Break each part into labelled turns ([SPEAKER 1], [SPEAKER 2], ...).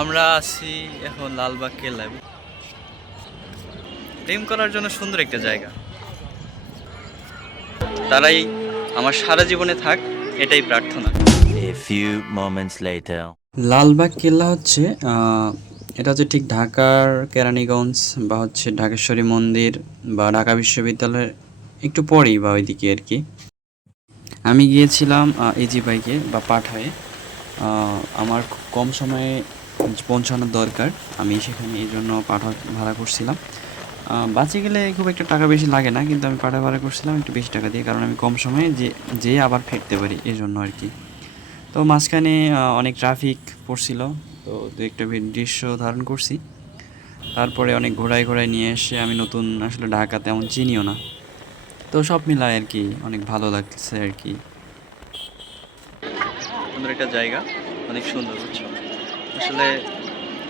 [SPEAKER 1] আমরা আছি এখন লালবাগ কেল্লায়। প্রেম করার জন্য সুন্দর একটা জায়গা। তারাই আমার সারা জীবনে থাক এটাই প্রার্থনা।
[SPEAKER 2] A few moments
[SPEAKER 3] লালবাগ কেল্লা হচ্ছে এটা হচ্ছে ঠিক ঢাকার কেরানীগঞ্জ বা হচ্ছে ঢাকেশ্বরী মন্দির বা ঢাকা বিশ্ববিদ্যালয়ের একটু পরেই বা ওইদিকে আর কি। আমি গিয়েছিলাম ইজি বাইকে বা পাঠায়ে। আমার খুব কম সময়ে পৌঁছানোর দরকার, আমি সেখানে এই জন্য পাঠা ভাড়া করছিলাম। বাসে গেলে খুব একটা টাকা বেশি লাগে না, কিন্তু আমি পাঠা ভাড়া করছিলাম একটু বেশি টাকা দিয়ে, কারণ আমি কম সময়ে যে যেয়ে আবার ফিরতে পারি, এই জন্য আর কি। তো মাঝখানে অনেক ট্রাফিক পড়ছিল, তো দু একটা দৃশ্য ধারণ করছি। তারপরে অনেক ঘোরায় ঘোরায় নিয়ে এসে আমি নতুন আসলে ঢাকা তেমন চিনিও না। তো সব মিলায় আর কি, অনেক ভালো লাগছে আর কি।
[SPEAKER 1] সুন্দর একটা জায়গা, অনেক সুন্দর, বুঝছ? আসলে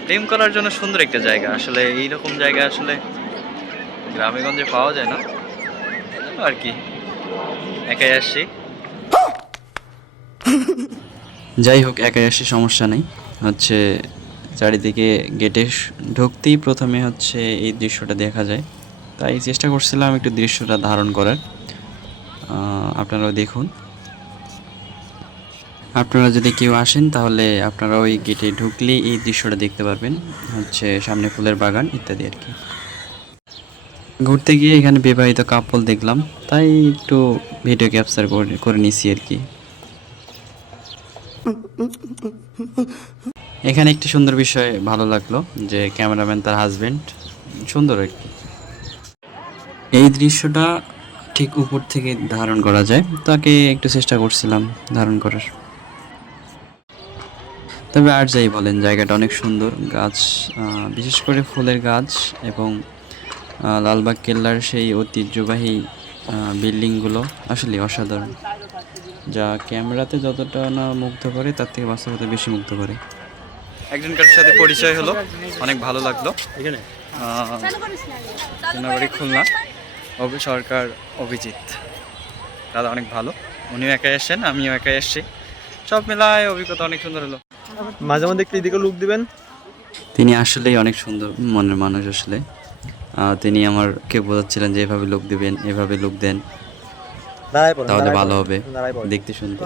[SPEAKER 1] প্রেম করার জন্য সুন্দর একটা জায়গা। আসলে এইরকম জায়গা আসলে গ্রামেগঞ্জে পাওয়া যায় না। আর কি, একাই আসছি।
[SPEAKER 3] যাই হোক, একাই আসে সমস্যা নেই। হচ্ছে চারিদিকে গেটে ঢুকতেই প্রথমে হচ্ছে এই দৃশ্যটা দেখা যায়। তাই চেষ্টা করছিলাম একটু দৃশ্যটা ধারণ করার। আপনারাও দেখুন। আপনারা যদি কেউ আসেন, তাহলে আপনারা ওই গেটে ঢুকলে এই দৃশ্যটা দেখতে পারবেন। হচ্ছে সামনে ফুলের বাগান ইত্যাদি আর কি। ঘুরতে গিয়ে এখানে বিবাহিত কাপল দেখলাম। তাই একটু ভিডিও ক্যাপচার করে নিছি আর কি। এখানে একটি সুন্দর বিষয় ভালো লাগল, যে ক্যামেরাম্যান তার হাজবেন্ড সুন্দর আর কি। এই দৃশ্যটা ঠিক উপর থেকে ধারণ করা যায়। তাকে একটু চেষ্টা করছিলাম ধারণ করার। তবে আর যাই বলেন জায়গাটা অনেক সুন্দর। গাছ বিশেষ করে ফুলের গাছ এবং লালবাগ কেল্লার সেই ঐতিহ্যবাহী বিল্ডিংগুলো আসলে অসাধারণ। যা ক্যামেরাতে যতটা না মুগ্ধ করে তার থেকে বাস্তবতা বেশি মুগ্ধ করে।
[SPEAKER 1] একজনকার সাথে পরিচয় হলো। অনেক ভালো লাগল। এখানে? বাড়ি খুলনা। অভি সরকার অভিজিৎ। দাদা অনেক ভালো। উনিও একাই এসেছেন আমিও একাই এসেছি সব মেলায় অভিজ্ঞতা অনেক সুন্দর হলো।
[SPEAKER 4] মাঝে মধ্যে একটু এদিকে লুক দিবেন?
[SPEAKER 3] তিনি আসলেই অনেক সুন্দর মনের মানুষ আসলে। তিনি আমারকে বোঝাচ্ছিলেন যে এভাবে লোক দিবেন এভাবে লোক দেন। তাহলে ভালো হবে দেখতে সুন্দর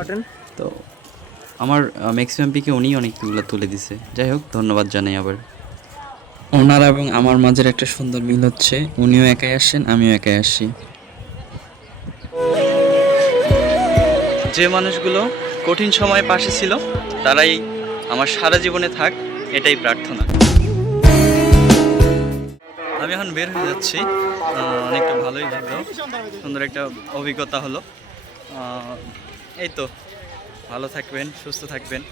[SPEAKER 3] তো আমার ম্যাক্সিমাম পিকে উনি অনেকগুলো তুলে দিছে। যাই হোক ধন্যবাদ জানাই আবার। ওনার এবং আমার মাঝের একটা সুন্দর মিল হচ্ছে উনিও একাই আসছেন আমিও একাই আসছি।
[SPEAKER 1] যে মানুষগুলো কঠিন সময়ে পাশে ছিল তারাই আমার সারা জীবনে থাক, এটাই প্রার্থনা। আমি এখন বের হয়ে যাচ্ছি। অনেকটা ভালোই লাগল। সুন্দর একটা অভিজ্ঞতা হলো। এই তো, ভালো থাকবেন, সুস্থ থাকবেন।